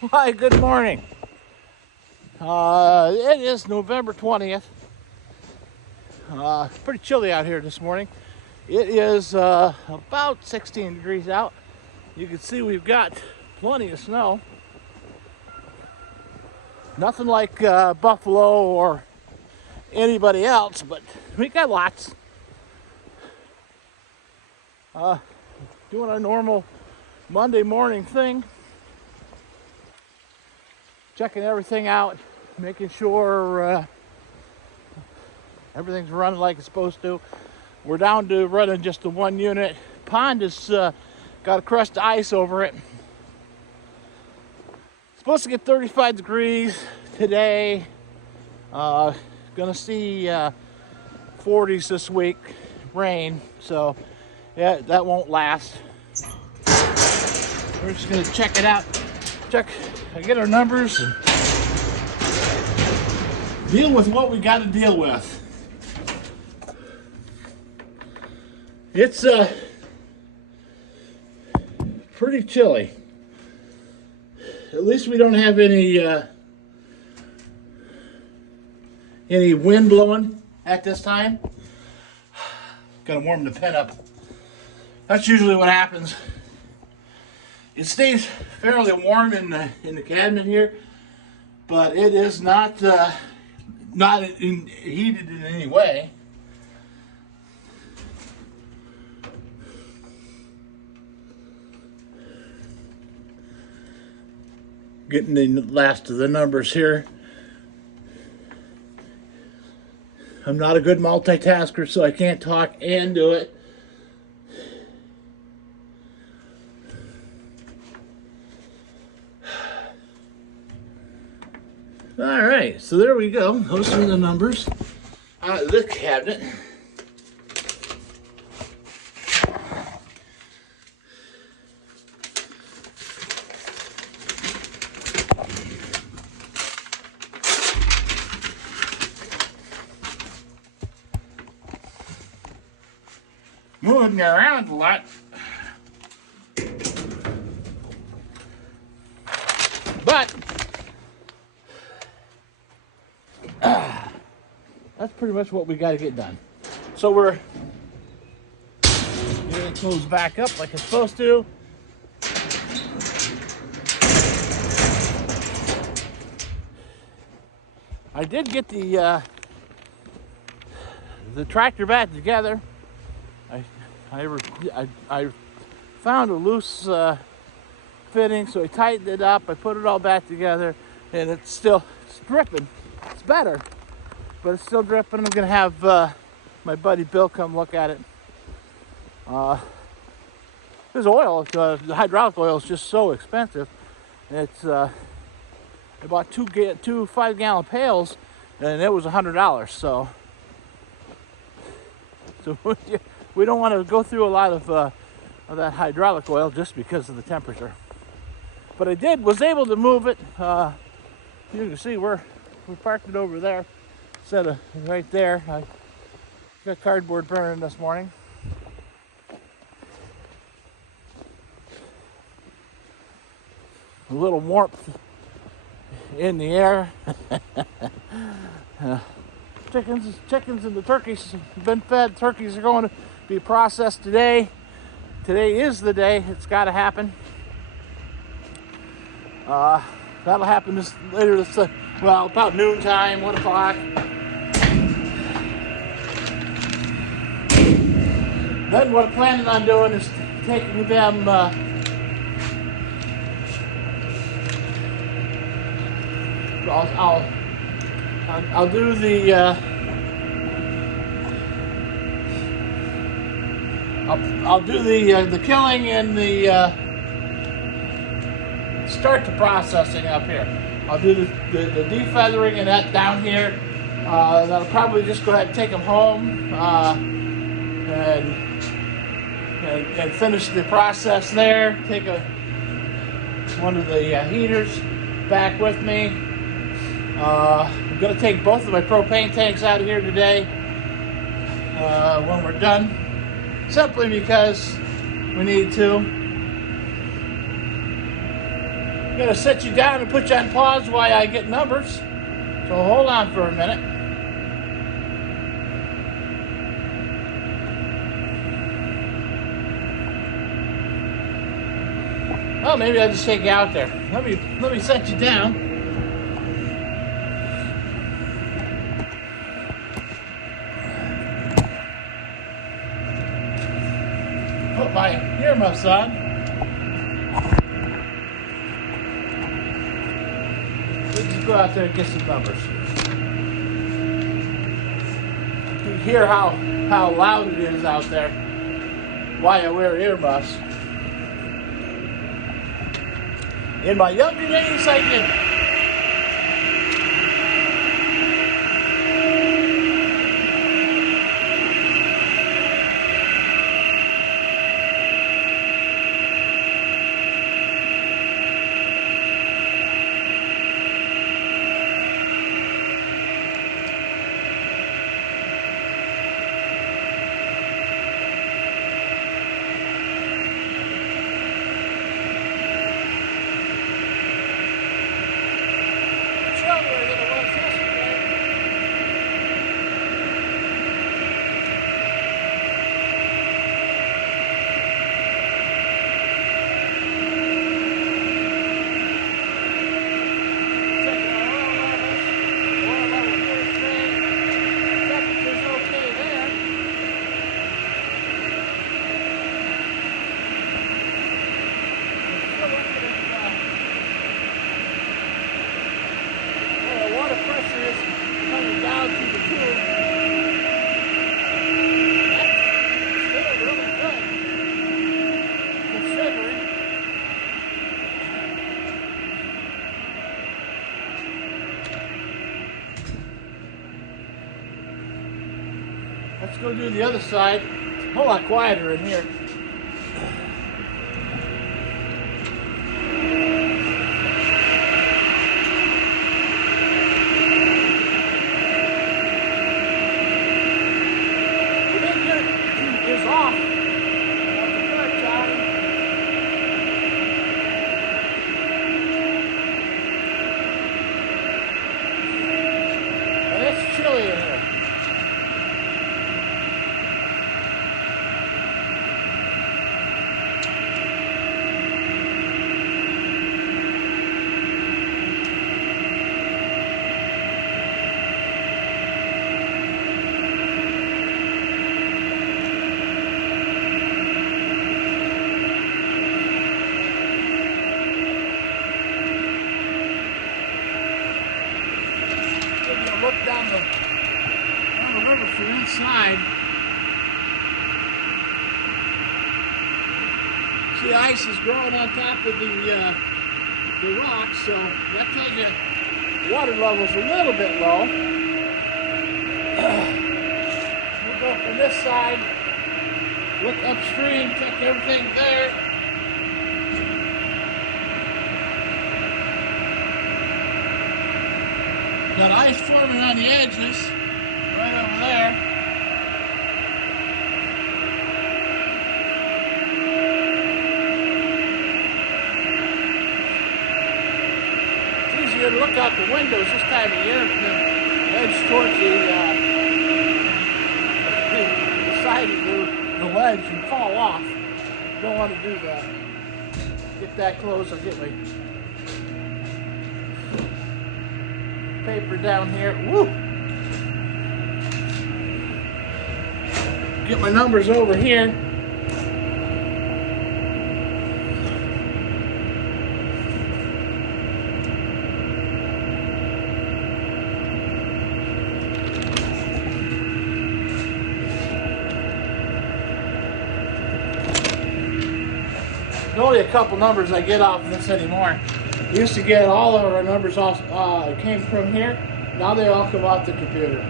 Hi, good morning. It is November 20th. It's pretty chilly out here this morning. It is about 16 degrees out. You can see we've got plenty of snow. Nothing like Buffalo or anybody else, but we got lots. Doing our normal Monday morning thing. Checking everything out, making sure everything's running like it's supposed to. We're down to running just the one unit. Pond has got a crust of ice over it. Supposed to get 35 degrees today. Gonna see 40s this week, rain, so yeah, that won't last. We're just gonna check it out. Get our numbers and deal with what we got to deal with. It's pretty chilly. At least we don't have any wind blowing at this time. Gotta warm the pen up. That's usually what happens. It stays fairly warm in the cabinet here, but it is not heated in any way. Getting the last of the numbers here. I'm not a good multitasker, so I can't talk and do it. All right, so there we go. Those are the numbers out of the cabinet. Moving me around a lot. But that's pretty much what we got to get done. So we're going to close back up like it's supposed to. I did get the tractor back together. I found a loose fitting, so I tightened it up. I put it all back together, and it's dripping. It's better, but it's still dripping. I'm gonna have my buddy Bill come look at it. This oil, the hydraulic oil, is just so expensive. It's I bought two 5-gallon pails, and it was $100. So we don't want to go through a lot of that hydraulic oil just because of the temperature. But I was able to move it. You can see we parked it over there instead of right there. I got cardboard burning this morning. A little warmth in the air. Chickens and the turkeys have been fed. Turkeys are going to be processed today. Today is the day. It's got to happen. That'll happen about noontime, 1 o'clock. Then what I'm planning on doing is taking them I'll do the I'll do the killing and the start the processing up here. I'll do the defeathering and that down here. That'll probably just go ahead and take them home and finish the process there. Take one of the heaters back with me. I'm going to take both of my propane tanks out of here today when we're done. Simply because we need to. gonna set you down and put you on pause while I get numbers. So hold on for a minute. Oh, maybe I'll just take you out there. Let me set you down. Put my earmuffs on. Let's just go out there and get some numbers. You can hear how loud it is out there while I wear earmuffs. In my younger days, I didn't. Let's go do the other side. It's a whole lot quieter in here. The meter is off on the third side. And it's chilly in here. Look down the river from inside. See, ice is growing on top of the rocks, so that tells you the water level's a little bit low. We'll go from this side, look upstream, check everything there. Got ice forming on the edges, right over there. It's easier to look out the windows this time of year than edge towards the side of the ledge and fall off. Don't want to do that. Get that close, I'll get my paper down here. Woo! Get my numbers over here. There's only a couple numbers I get off this anymore. Used to get all of our numbers off, came from here. Now they all come off the computer.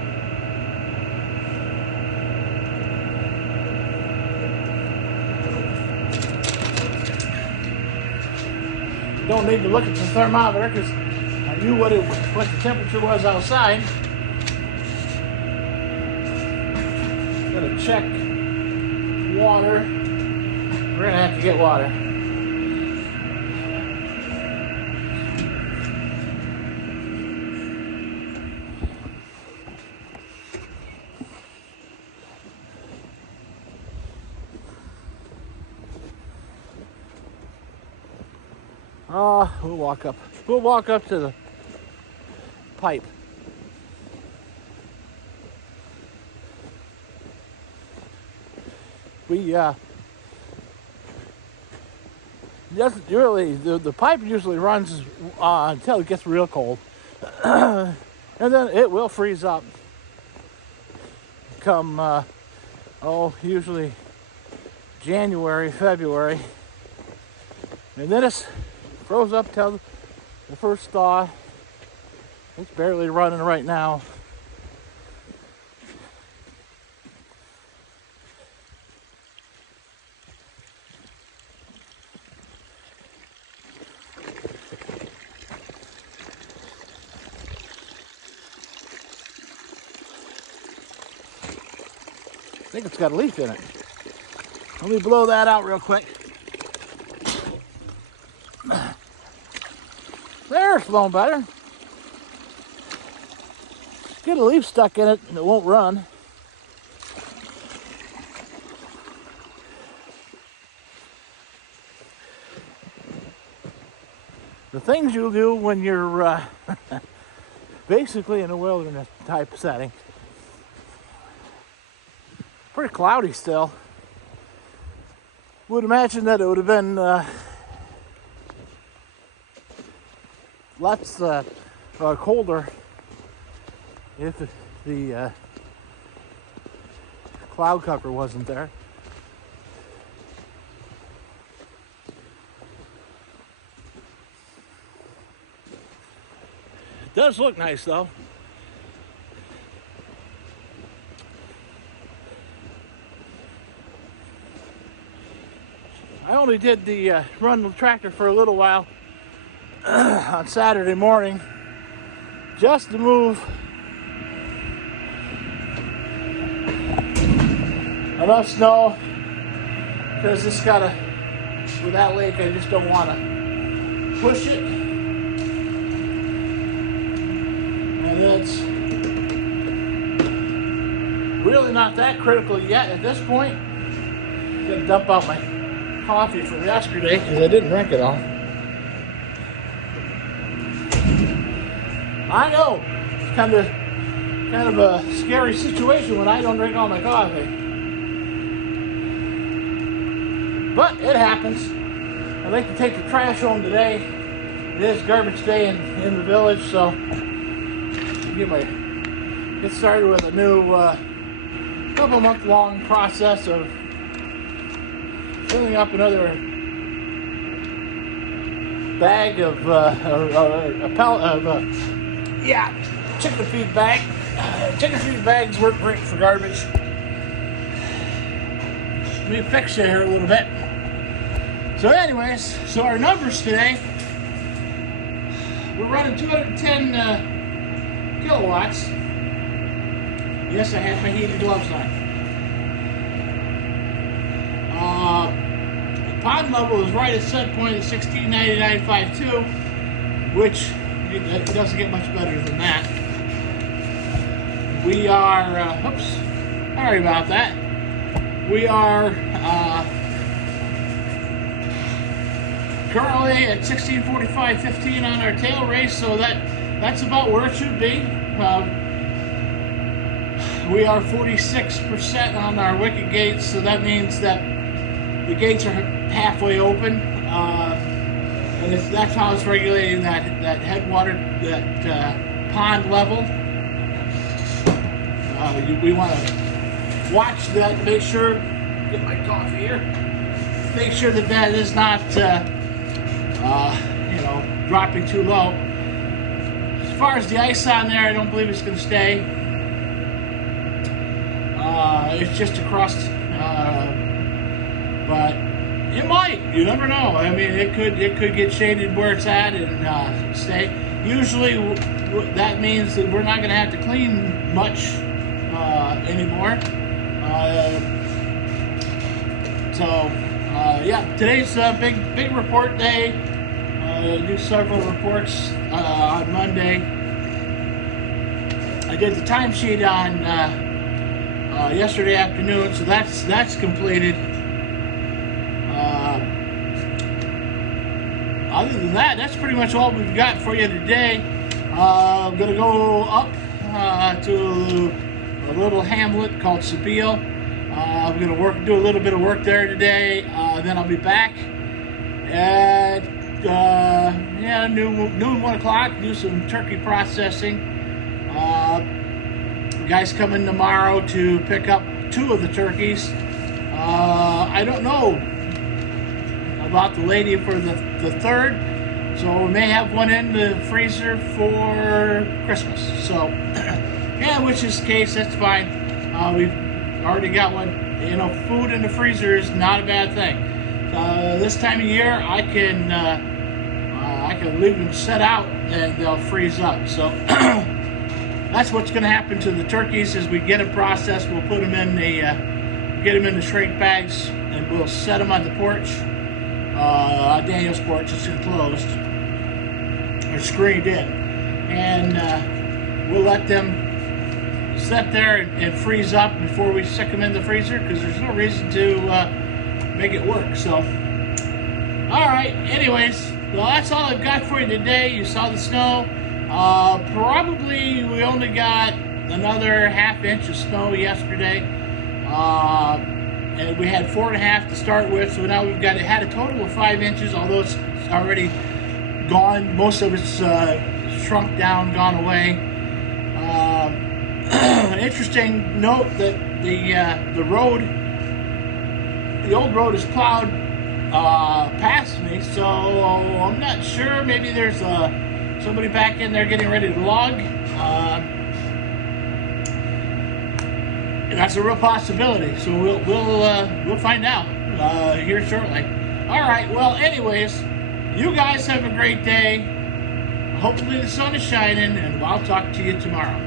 Don't need to look at the thermometer because I knew what the temperature was outside. Gotta check water. We're gonna have to get water. We'll walk up. We'll walk up to the pipe. We doesn't really, the pipe usually runs until it gets real cold, and then it will freeze up come usually January, February, and then it's froze up till the first thaw. It's barely running right now. I think it's got a leaf in it. Let me blow that out real quick. There, it's blowing better. Get a leaf stuck in it and it won't run. The things you'll do when you're basically in a wilderness type setting. Pretty cloudy still. Would imagine that it would have been lots colder if the cloud cover wasn't there. It does look nice though. I only did the run the tractor for a little while on Saturday morning, just to move enough snow, because this gotta, with that lake, I just don't want to push it, and it's really not that critical yet at this point. I'm gonna dump out my coffee from yesterday because I didn't drink it all. I know it's kind of a scary situation when I don't drink all my coffee, but it happens. I'd like to take the trash home today. It is garbage day in the village, so get started with a new couple month long process of filling up another bag of a pellet of chicken feed bag. Chicken feed bags work great for garbage. Let me fix you here a little bit. So anyways, so our numbers today, we're running 210 kilowatts. Yes, I have my heated gloves on. The pond level is right at set point at 1699.52, which it doesn't get much better than that. We are, sorry about that. We are currently at 16:45.15 on our tail race, so that's about where it should be. We are 46% on our wicket gates, so that means that the gates are halfway open, and that's how it's regulating that headwater, that pond level. We want to watch that, make sure, get my coffee here, make sure that is not, dropping too low. As far as the ice on there, I don't believe it's going to stay. It's just across, but it might. You never know. I mean, it could get shaded where it's at and stay. Usually, that means that we're not going to have to clean much anymore. Today's a big report day. Do several reports on Monday. I did the timesheet on yesterday afternoon, so that's completed. other than that, that's pretty much all we've got for you today. I'm going to go up to a little hamlet called Sebille. I'm going to do a little bit of work there today. Then I'll be back at noon, 1 o'clock, do some turkey processing. Guys coming tomorrow to pick up 2 of the turkeys. I don't know about the lady for the third, so we may have one in the freezer for Christmas. So, yeah, which is the case, that's fine. We've already got one. You know, food in the freezer is not a bad thing. This time of year, I can leave them set out and they'll freeze up. So that's what's going to happen to the turkeys as we get them processed. We'll put them in get them in the shrink bags, and we'll set them on the porch. Daniel's porch is enclosed or screened in, and we'll let them sit there and freeze up before we stick them in the freezer, because there's no reason to make it work. So, all right. Anyways, well, that's all I've got for you today. You saw the snow. Probably we only got another ½ inch of snow yesterday. And we had 4.5 to start with, so now we've had a total of 5 inches, although it's already gone. Most of it's shrunk down, gone away. An interesting note that the old road is plowed past me, so I'm not sure. Maybe there's somebody back in there getting ready to log. And that's a real possibility. So we'll find out here shortly. All right. Well, anyways, you guys have a great day. Hopefully the sun is shining, and I'll talk to you tomorrow.